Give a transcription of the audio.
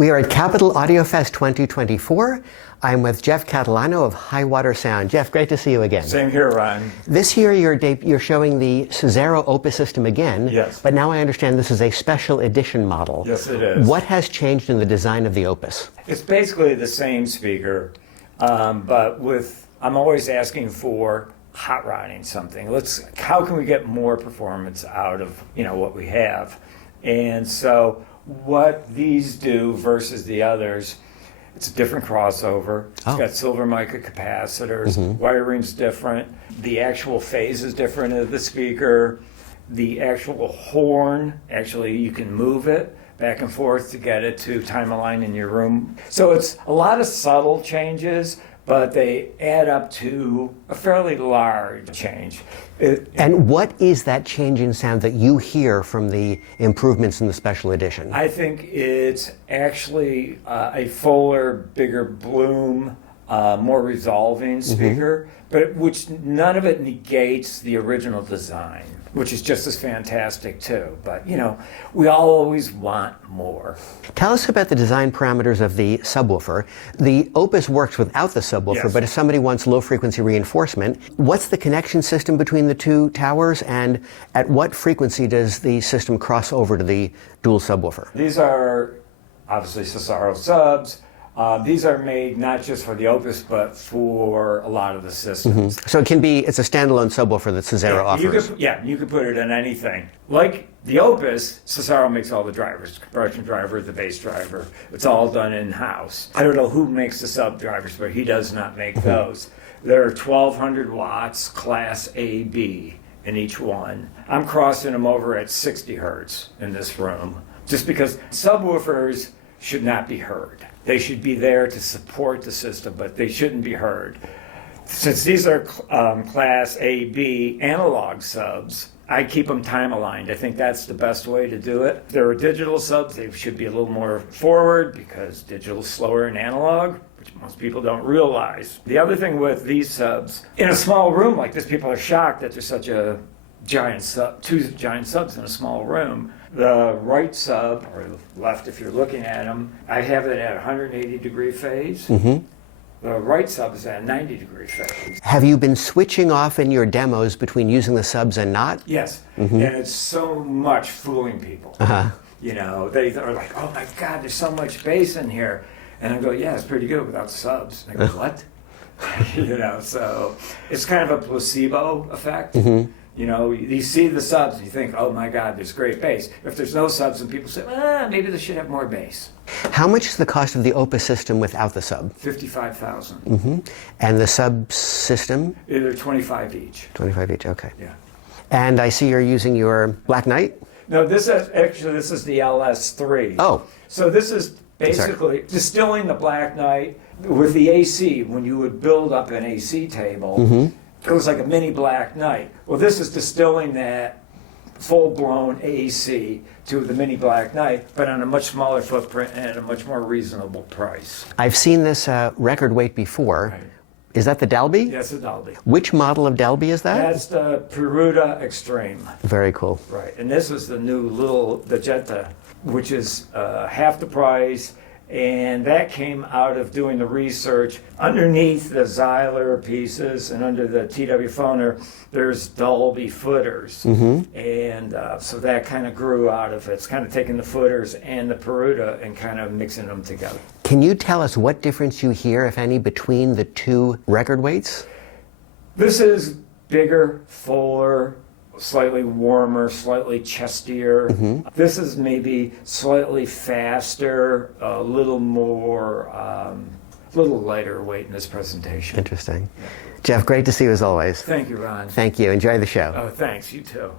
We are at Capital AudioFest 2024. I'm with Jeff Catalano of High Water Sound. Jeff, great to see you again. Same here, Ron. This year you're showing the Cesaro Opus system again. Yes. But now I understand this is a special edition model. Yes, it is. What has changed in the design of the Opus? It's basically the same speaker, but I'm always asking for hot rodding something. How can we get more performance out of what we have? And so what these do versus the others, it's a different crossover. It's got silver mica capacitors. Wiring's different. The actual phase is different of the speaker. The actual horn, actually you can move it back and forth to get it to time align in your room. So it's a lot of subtle changes, but they add up to a fairly large change. And what is that change in sound that you hear from the improvements in the special edition? I think it's actually a fuller, bigger bloom, more resolving speaker, but which none of it negates the original design, which is just as fantastic too. But we always want more. Tell us about the design parameters of the subwoofer. The Opus works without the subwoofer, Yes. but if somebody wants low frequency reinforcement, what's the connection system between the two towers, and at what frequency does the system cross over to the dual subwoofer? These are obviously Cesaro subs. These are made not just for the Opus, but for a lot of the systems. So it's a standalone subwoofer that Cesaro offers. You could put it in anything. Like the Opus, Cesaro makes all the drivers, the compression driver, the bass driver. It's all done in-house. I don't know who makes the sub drivers, but he does not make those. They're 1,200 watts, class A, B in each one. I'm crossing them over at 60 hertz in this room, just because subwoofers should not be heard. They should be there to support the system, but they shouldn't be heard. Since these are class A, B analog subs, I keep them time aligned. I think that's the best way to do it. If there are digital subs, they should be a little more forward because digital is slower than analog, which most people don't realize. The other thing with these subs, in a small room like this, people are shocked that there's such a giant sub, two giant subs in a small room. The right sub, or the left if you're looking at them, I have it at 180 degree phase. The right sub is at 90 degree phase. Have you been switching off in your demos between using the subs and not? Yes, and it's so much fooling people. They are like, oh my God, there's so much bass in here. And I go, yeah, it's pretty good without the subs. And I go, what? So it's kind of a placebo effect. You see the subs and you think, oh my God, there's great bass. If there's no subs, and people say, maybe they should have more bass. How much is the cost of the Opus system without the sub? $55,000. And the sub system? They're 25 each. 25 each, okay. Yeah. And I see you're using your Black Knight? No, this is the LS3. Oh. So this is basically distilling the Black Knight with the AC. When you would build up an AC table, it was like a mini Black Knight. Well, this is distilling that full-blown AC to the mini Black Knight, but on a much smaller footprint and at a much more reasonable price. I've seen this record weight before. Right. Is that the Dalby? Yes, the Dalby. Which model of Dalby is that? That's the Peruta Extreme. Very cool. Right, and this is the new the Jetta, which is half the price. And that came out of doing the research. Underneath the Xyler pieces and under the TW phoner, there's Dalby footers. And so that kind of grew out of it. It's kind of taking the footers and the Peruta and kind of mixing them together. Can you tell us what difference you hear, if any, between the two record weights? This is bigger, fuller, slightly warmer, slightly chestier. This is maybe slightly faster, a little more, a little lighter weight in this presentation. Interesting. Yeah. Jeff, great to see you as always. Thank you, Ron. Thank you. Enjoy the show. Oh, thanks. You too.